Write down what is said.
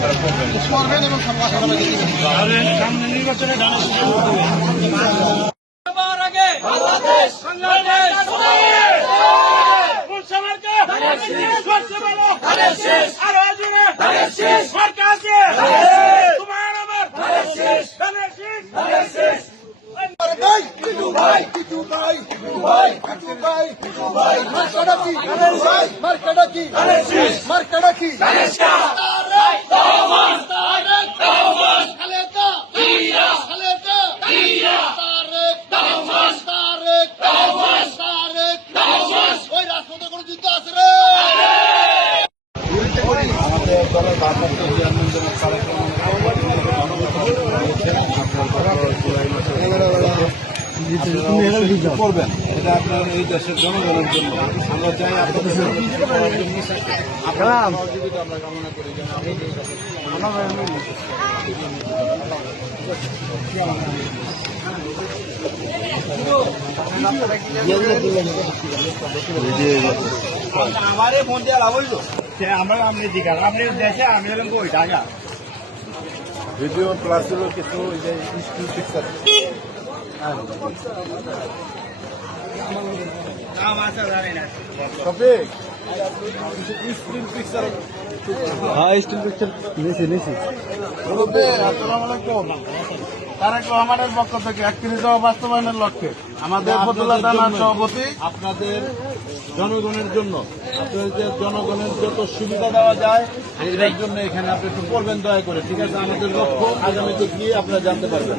তারা করবেন করবেন এবং সব কথা করবেন এটা আপনার এই দেশের জনগণের জন্য আমরা চাই আপনাদের আমরা ফোন হইল? আমরা আপনি জিজ্ঞাসা আপনি দেশে আমি হলাম কই ঢাকা। ভিডিও প্লাস হলো কিছু ওই যে স্কুল পিকচার নাম আছে জানি না। টপিক স্ক্রিন পিকচার আসসালামু আলাইকুম। তারেক রহমানের পক্ষ থেকে একত্রিশ বাস্তবায়নের লক্ষ্যে। আমাদের ফতুল্লা থানার সভাপতি। আপনাদের জনগণের জন্য আপনাদের জনগণের যত সুবিধা দেওয়া যায় এর জন্য এখানে আপনি একটু করবেন দয়া করে। ঠিক আছে আমাদের লক্ষ্য আগামীতে গিয়ে আপনারা জানতে পারবেন।